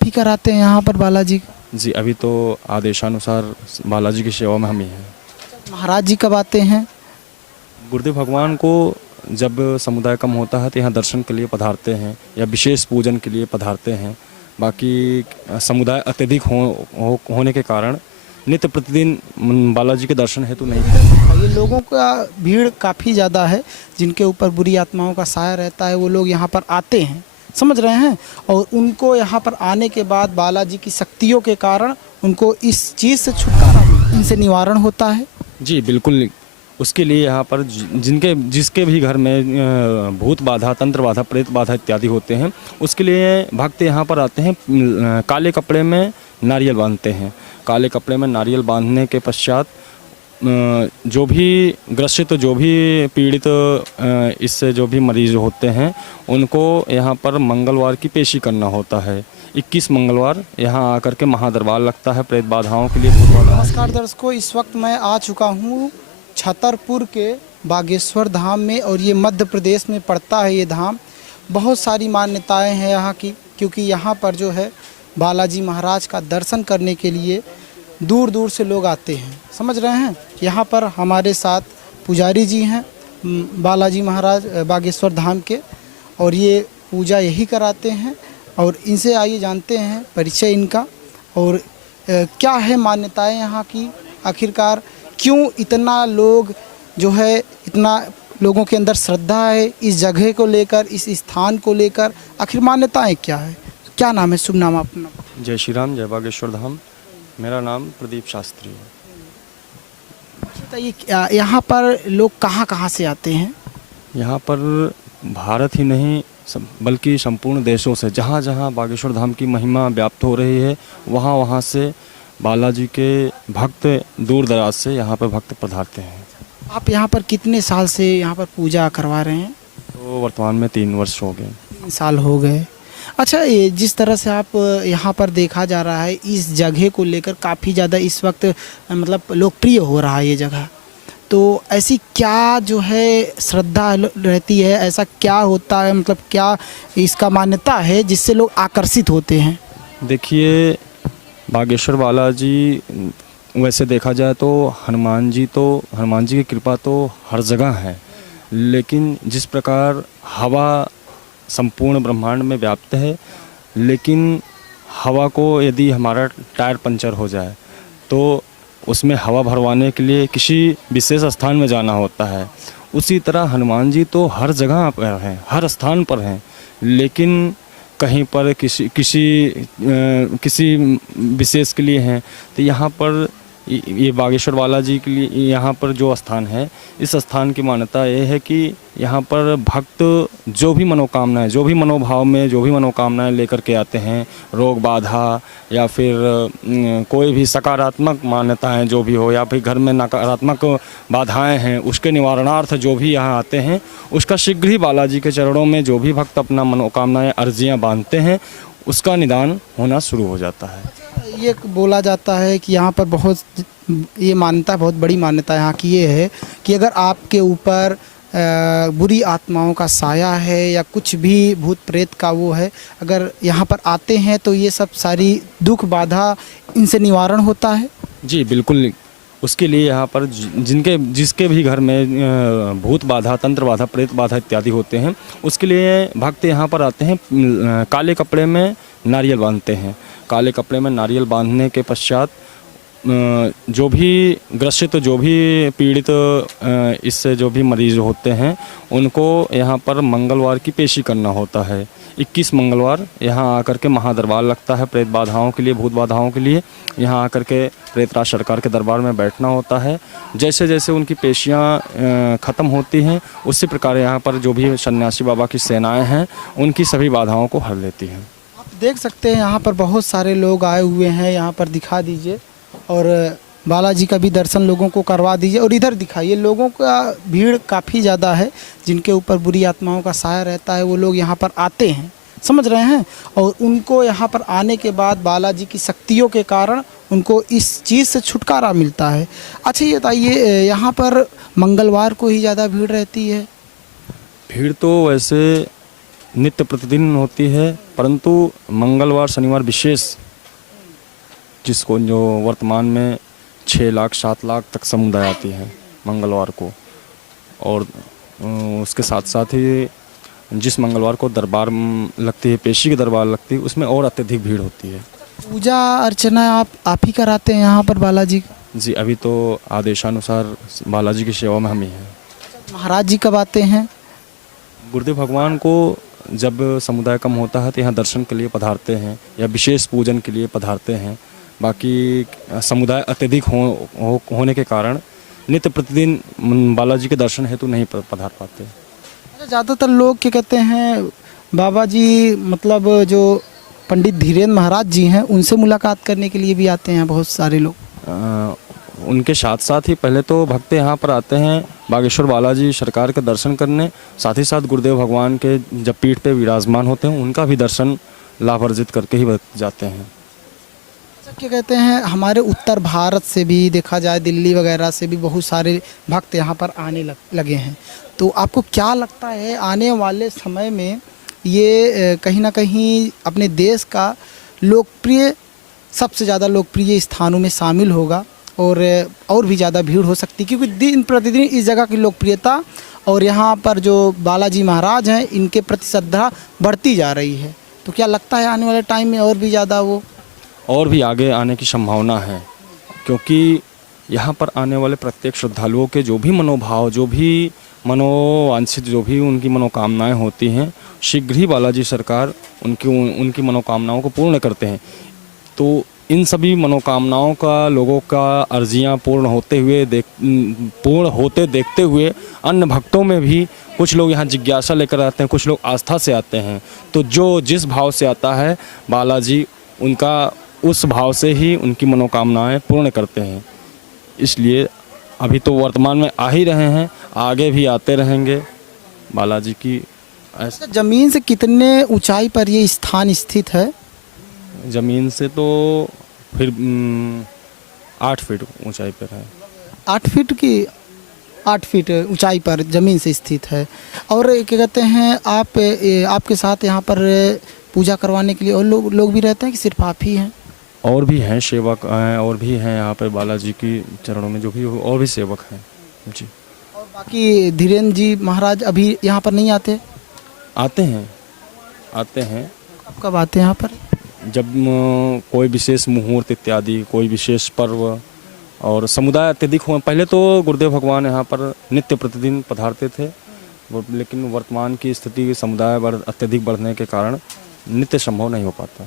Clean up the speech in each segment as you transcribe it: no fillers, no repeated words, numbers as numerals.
आप ही कराते हैं यहाँ पर बालाजी? जी, अभी तो आदेशानुसार बालाजी की सेवा में हम ही हैं। महाराज जी कब आते हैं? गुरुदेव भगवान को जब समुदाय कम होता है तो यहाँ दर्शन के लिए पधारते हैं या विशेष पूजन के लिए पधारते हैं। बाकी समुदाय अत्यधिक होने के कारण नित्य प्रतिदिन बालाजी के दर्शन हेतु नहीं। ये लोगों का भीड़ काफ़ी ज़्यादा है, जिनके ऊपर बुरी आत्माओं का साया रहता है, वो लोग यहाँ पर आते हैं, समझ रहे हैं, और उनको यहाँ पर आने के बाद बालाजी की शक्तियों के कारण उनको इस चीज़ से छुटकारा मिलता है, इनसे निवारण होता है। जी बिल्कुल, उसके लिए यहाँ पर जिसके भी घर में भूत बाधा, तंत्र बाधा, प्रेत बाधा इत्यादि होते हैं, उसके लिए भक्त यहाँ पर आते हैं। काले कपड़े में नारियल बांधते हैं। काले कपड़े में नारियल बांधने के पश्चात जो भी ग्रसित, जो भी पीड़ित, इससे जो भी मरीज होते हैं, उनको यहाँ पर मंगलवार की पेशी करना होता है। 21 मंगलवार यहाँ आकर के महादरबार लगता है प्रेत बाधाओं के लिए। नमस्कार दर्शकों, इस वक्त मैं आ चुका हूँ छतरपुर के बागेश्वर धाम में, और ये मध्य प्रदेश में पड़ता है ये धाम। बहुत सारी मान्यताएं हैं यहाँ की, क्योंकि यहाँ पर जो है बालाजी महाराज का दर्शन करने के लिए दूर दूर से लोग आते हैं, समझ रहे हैं। यहाँ पर हमारे साथ पुजारी जी हैं बालाजी महाराज बागेश्वर धाम के, और ये पूजा यही कराते हैं। और इनसे आइए जानते हैं परिचय इनका, और क्या है मान्यताएं यहाँ की, आखिरकार क्यों इतना लोग जो है, इतना लोगों के अंदर श्रद्धा है इस जगह को लेकर, इस स्थान को लेकर, आखिर मान्यताएं क्या है। क्या नाम है, शुभ नाम अपना? जय श्री राम, जय बागेश्वर धाम। मेरा नाम प्रदीप शास्त्री है। बताइए, यहाँ पर लोग कहाँ कहाँ से आते हैं? यहाँ पर भारत ही नहीं बल्कि संपूर्ण देशों से, जहाँ जहाँ बागेश्वर धाम की महिमा व्याप्त हो रही है, वहाँ वहाँ से बालाजी के भक्त दूर दराज से यहाँ पर भक्त पधारते हैं। आप यहाँ पर कितने साल से यहाँ पर पूजा करवा रहे हैं? तो वर्तमान में 3 वर्ष हो गए। 3 साल हो गए। अच्छा, ये जिस तरह से आप यहाँ पर देखा जा रहा है, इस जगह को लेकर काफ़ी ज़्यादा इस वक्त मतलब लोकप्रिय हो रहा है ये जगह, तो ऐसी क्या जो है श्रद्धा रहती है, ऐसा क्या होता है, मतलब क्या इसका मान्यता है जिससे लोग आकर्षित होते हैं? देखिए, बागेश्वर बालाजी वैसे देखा जाए तो हनुमान जी की कृपा तो हर जगह है, लेकिन जिस प्रकार हवा संपूर्ण ब्रह्मांड में व्याप्त है, लेकिन हवा को यदि हमारा टायर पंचर हो जाए तो उसमें हवा भरवाने के लिए किसी विशेष स्थान में जाना होता है। उसी तरह हनुमान जी तो हर जगह पर हैं, हर स्थान पर हैं, लेकिन कहीं पर किसी विशेष के लिए हैं। तो यहाँ पर ये बागेश्वर बालाजी के लिए यहाँ पर जो स्थान है, इस स्थान की मान्यता ये है कि यहाँ पर भक्त जो भी मनोकामनाएं, जो भी मनोभाव में जो भी मनोकामनाएं लेकर के आते हैं, रोग बाधा या फिर कोई भी सकारात्मक मान्यताएं जो भी हो, या फिर घर में नकारात्मक बाधाएं हैं, उसके निवारणार्थ जो भी यहाँ आते हैं, उसका शीघ्र ही बालाजी के चरणों में जो भी भक्त अपना मनोकामनाएं, अर्जियाँ बांधते हैं, उसका निदान होना शुरू हो जाता है। ये बोला जाता है कि यहाँ पर ये मान्यता, बहुत बड़ी मान्यता यहाँ की ये है कि अगर आपके ऊपर बुरी आत्माओं का साया है या कुछ भी भूत प्रेत का वो है, अगर यहाँ पर आते हैं तो ये सब सारी दुख बाधा इनसे निवारण होता है। जी बिल्कुल, उसके लिए यहाँ पर जिसके भी घर में भूत बाधा, तंत्र बाधा, प्रेत बाधा इत्यादि होते हैं, उसके लिए भक्त यहाँ पर आते हैं। काले कपड़े में नारियल बांधते हैं। काले कपड़े में नारियल बांधने के पश्चात जो भी ग्रसित, जो भी पीड़ित, इससे जो भी मरीज होते हैं, उनको यहाँ पर मंगलवार की पेशी करना होता है। 21 मंगलवार यहाँ आकर के महादरबार लगता है प्रेत बाधाओं के लिए, भूत बाधाओं के लिए। यहाँ आकर के प्रेतराज सरकार के दरबार में बैठना होता है। जैसे जैसे उनकी पेशियाँ ख़त्म होती हैं, उसी प्रकार यहाँ पर जो भी सन्यासी बाबा की सेनाएं हैं, उनकी सभी बाधाओं को हर लेती हैं। आप देख सकते हैं यहाँ पर बहुत सारे लोग आए हुए हैं, यहाँ पर दिखा दीजिए, और बालाजी का भी दर्शन लोगों को करवा दीजिए। और इधर दिखाइए, लोगों का भीड़ काफ़ी ज़्यादा है, जिनके ऊपर बुरी आत्माओं का साया रहता है, वो लोग यहाँ पर आते हैं, समझ रहे हैं, और उनको यहाँ पर आने के बाद बालाजी की शक्तियों के कारण उनको इस चीज़ से छुटकारा मिलता है। अच्छा, ये बताइए, यहाँ पर मंगलवार को ही ज़्यादा भीड़ रहती है? भीड़ तो वैसे नित्य प्रतिदिन होती है, परंतु मंगलवार शनिवार विशेष, जिसको जो वर्तमान में 6 लाख 7 लाख तक समुदाय आती है मंगलवार को। और उसके साथ साथ ही जिस मंगलवार को दरबार लगती है, पेशी की दरबार लगती है, उसमें और अत्यधिक भीड़ होती है। पूजा अर्चना आप ही कराते हैं यहाँ पर बालाजी का? जी, अभी तो आदेशानुसार बालाजी की सेवा में हम ही हैं। महाराज जी कब आते हैं? गुरुदेव भगवान को जब समुदाय कम होता है तो यहाँ दर्शन के लिए पधारते हैं या विशेष पूजन के लिए पधारते हैं। बाकी समुदाय अत्यधिक होने के कारण नित्य प्रतिदिन बालाजी के दर्शन हेतु नहीं पधार पाते। ज़्यादातर लोग क्या कहते हैं, बाबा जी मतलब जो पंडित धीरेन्द्र महाराज जी हैं उनसे मुलाकात करने के लिए भी आते हैं बहुत सारे लोग। उनके साथ साथ ही पहले तो भक्त यहाँ पर आते हैं बागेश्वर बालाजी सरकार के दर्शन करने, साथ ही साथ गुरुदेव भगवान के जब पीठ पे विराजमान होते हैं उनका भी दर्शन लाभ अर्जित करके ही जाते हैं। क्या कहते हैं, हमारे उत्तर भारत से भी देखा जाए, दिल्ली वगैरह से भी बहुत सारे भक्त यहाँ पर आने लगे हैं। तो आपको क्या लगता है आने वाले समय में ये कहीं ना कहीं अपने देश का लोकप्रिय, सबसे ज़्यादा लोकप्रिय स्थानों में शामिल होगा और भी ज़्यादा भीड़ हो सकती है? क्योंकि दिन प्रतिदिन इस जगह की लोकप्रियता और यहाँ पर जो बालाजी महाराज हैं इनके प्रति श्रद्धा बढ़ती जा रही है। तो क्या लगता है आने वाले टाइम में और भी ज़्यादा वो और भी आगे आने की संभावना है? क्योंकि यहाँ पर आने वाले प्रत्येक श्रद्धालुओं के जो भी मनोभाव, जो भी मनोवांछित, जो भी उनकी मनोकामनाएं होती हैं, शीघ्र ही बालाजी सरकार उनकी मनोकामनाओं को पूर्ण करते हैं। तो इन सभी मनोकामनाओं का, लोगों का अर्जियां पूर्ण होते देखते हुए अन्य भक्तों में भी कुछ लोग यहाँ जिज्ञासा लेकर आते हैं, कुछ लोग आस्था से आते हैं। तो जो जिस भाव से आता है बालाजी उनका उस भाव से ही उनकी मनोकामनाएं पूर्ण करते हैं। इसलिए अभी तो वर्तमान में आ ही रहे हैं, आगे भी आते रहेंगे बालाजी की। ऐसा ज़मीन से कितने ऊंचाई पर ये स्थान स्थित है? ज़मीन से तो फिर 8 फीट ऊंचाई पर है। 8 फीट ऊंचाई पर ज़मीन से स्थित है। और क्या कहते हैं, आपके साथ यहाँ पर पूजा करवाने के लिए और लोग भी रहते हैं कि सिर्फ आप ही हैं? और भी हैं सेवक हैं, और भी हैं यहाँ पर बालाजी की चरणों में जो भी और भी सेवक हैं जी। और बाकी धीरेन्द्र जी महाराज अभी यहाँ पर नहीं आते? आते हैं। कब आते हैं यहाँ पर? जब कोई विशेष मुहूर्त इत्यादि, कोई विशेष पर्व और समुदाय अत्यधिक हो। पहले तो गुरुदेव भगवान यहाँ पर नित्य प्रतिदिन पधारते थे, लेकिन वर्तमान की स्थिति समुदाय अत्यधिक बढ़ने के कारण नित्य संभव नहीं हो पाता।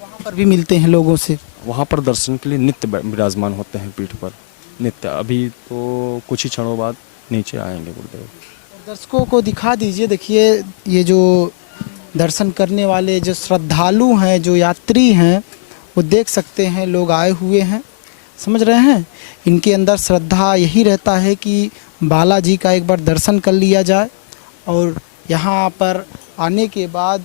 वहाँ पर भी मिलते हैं लोगों से? वहाँ पर दर्शन के लिए नित्य विराजमान होते हैं पीठ पर, नित्य। अभी तो कुछ ही क्षणों बाद नीचे आएंगे गुरुदेव। दर्शकों को दिखा दीजिए, देखिए ये जो दर्शन करने वाले जो श्रद्धालु हैं, जो यात्री हैं, वो देख सकते हैं लोग आए हुए हैं। समझ रहे हैं, इनके अंदर श्रद्धा यही रहता है कि बालाजी का एक बार दर्शन कर लिया जाए और यहाँ पर आने के बाद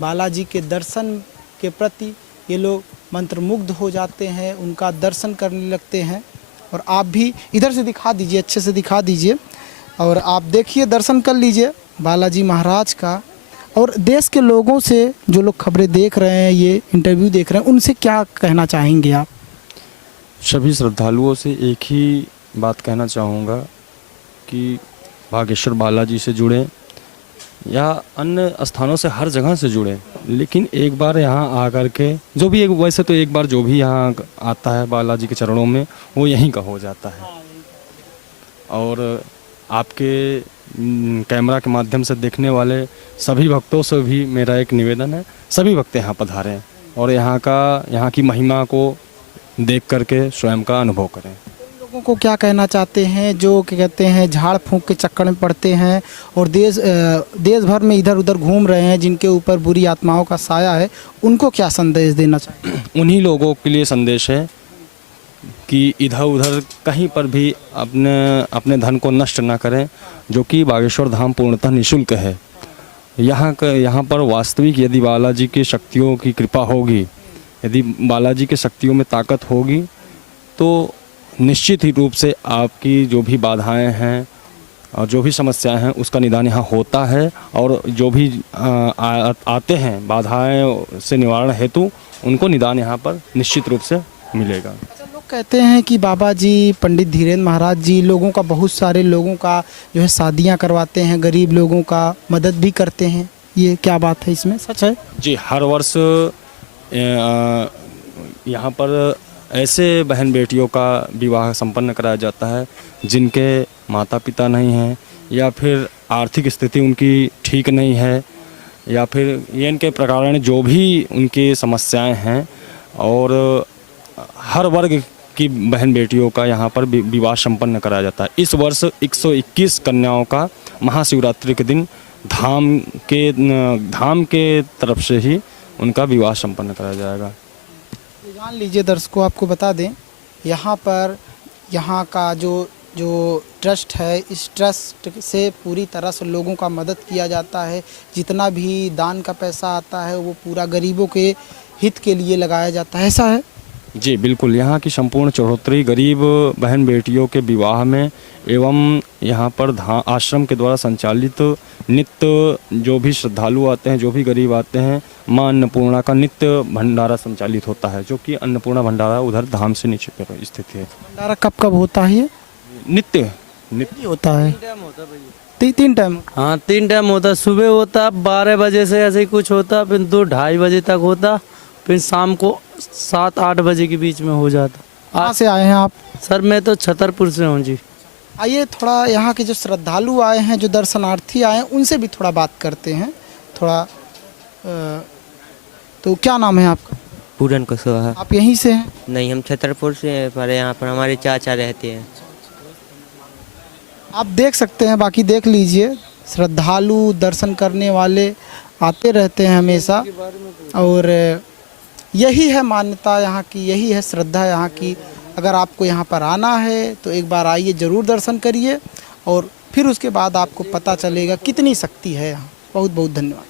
बालाजी के दर्शन के प्रति ये लोग मंत्रमुग्ध हो जाते हैं, उनका दर्शन करने लगते हैं। और आप भी इधर से दिखा दीजिए, अच्छे से दिखा दीजिए और आप देखिए, दर्शन कर लीजिए बालाजी महाराज का। और देश के लोगों से जो लोग खबरें देख रहे हैं, ये इंटरव्यू देख रहे हैं, उनसे क्या कहना चाहेंगे आप? सभी श्रद्धालुओं से एक ही बात कहना चाहूँगा कि बागेश्वर बालाजी से जुड़ें या अन्य स्थानों से, हर जगह से जुड़ें, लेकिन एक बार यहाँ आकर के जो भी वैसे तो एक बार जो भी यहाँ आता है बालाजी के चरणों में वो यहीं का हो जाता है। और आपके कैमरा के माध्यम से देखने वाले सभी भक्तों से भी मेरा एक निवेदन है, सभी भक्त यहाँ पधारें और यहाँ की महिमा को देख करके स्वयं का अनुभव करें। लोगों को क्या कहना चाहते हैं जो क्या कहते हैं झाड़ फूंक के चक्कर में पड़ते हैं और देश भर में इधर उधर घूम रहे हैं, जिनके ऊपर बुरी आत्माओं का साया है, उनको क्या संदेश देना चाहिए? उन्हीं लोगों के लिए संदेश है कि इधर उधर कहीं पर भी अपने धन को नष्ट ना करें, जो कि बागेश्वर धाम पूर्णतः निःशुल्क है। यहाँ पर वास्तविक यदि बालाजी की शक्तियों की कृपा होगी, यदि बालाजी के शक्तियों में ताकत होगी, तो निश्चित ही रूप से आपकी जो भी बाधाएं हैं और जो भी समस्याएं हैं उसका निदान यहाँ होता है। और जो भी आते हैं बाधाएं से निवारण हेतु, उनको निदान यहाँ पर निश्चित रूप से मिलेगा। अच्छा, लोग कहते हैं कि बाबा जी पंडित धीरेन्द्र महाराज जी लोगों का, बहुत सारे लोगों का जो है शादियां करवाते हैं, गरीब लोगों का मदद भी करते हैं, ये क्या बात है, इसमें सच है? जी, हर वर्ष यहाँ पर ऐसे बहन बेटियों का विवाह संपन्न कराया जाता है जिनके माता पिता नहीं हैं, या फिर आर्थिक स्थिति उनकी ठीक नहीं है, या फिर ये इनके प्रकार जो भी उनकी समस्याएं हैं। और हर वर्ग की बहन बेटियों का यहाँ पर विवाह संपन्न कराया जाता है। इस वर्ष 121 कन्याओं का महाशिवरात्रि के दिन धाम के तरफ से ही उनका विवाह संपन्न कराया जाएगा। जान लीजिए दर्शकों, आपको बता दें, यहाँ पर यहाँ का जो ट्रस्ट है, इस ट्रस्ट से पूरी तरह से लोगों का मदद किया जाता है। जितना भी दान का पैसा आता है वो पूरा गरीबों के हित के लिए लगाया जाता है, ऐसा है? जी बिल्कुल, यहाँ की संपूर्ण चढ़ोतरी गरीब बहन बेटियों के विवाह में एवं यहाँ पर आश्रम के द्वारा संचालित नित्य जो भी श्रद्धालु आते हैं, जो भी गरीब आते हैं, माँ अन्नपूर्णा का नित्य भंडारा संचालित होता है, जो कि अन्नपूर्णा भंडारा उधर धाम से नीचे पर स्थित है। भंडारा कब कब होता है? नित्य होता है, तीन टाइम? हाँ, 3 टाइम होता। सुबह होता 12 बजे से ऐसे ही कुछ होता, फिर 2-2:30 बजे तक होता, फिर शाम को 7-8 बजे के बीच में हो जाता। कहाँ से आए हैं आप? सर मैं तो छतरपुर से हूँ जी। आइए थोड़ा यहाँ के जो श्रद्धालु आए हैं, जो दर्शनार्थी आए हैं, उनसे भी थोड़ा बात करते हैं थोड़ा। तो क्या नाम है आपका? पूरन कुशवाहा। आप यहीं से हैं? नहीं, हम छतरपुर से हैं, पर यहाँ पर हमारे चाचा रहते हैं। आप देख सकते हैं, बाकी देख लीजिए, श्रद्धालु दर्शन करने वाले आते रहते हैं हमेशा, और यही है मान्यता यहाँ की, यही है श्रद्धा यहाँ की। अगर आपको यहाँ पर आना है तो एक बार आइए, ज़रूर दर्शन करिए, और फिर उसके बाद आपको पता चलेगा कितनी शक्ति है यहाँ। बहुत बहुत धन्यवाद।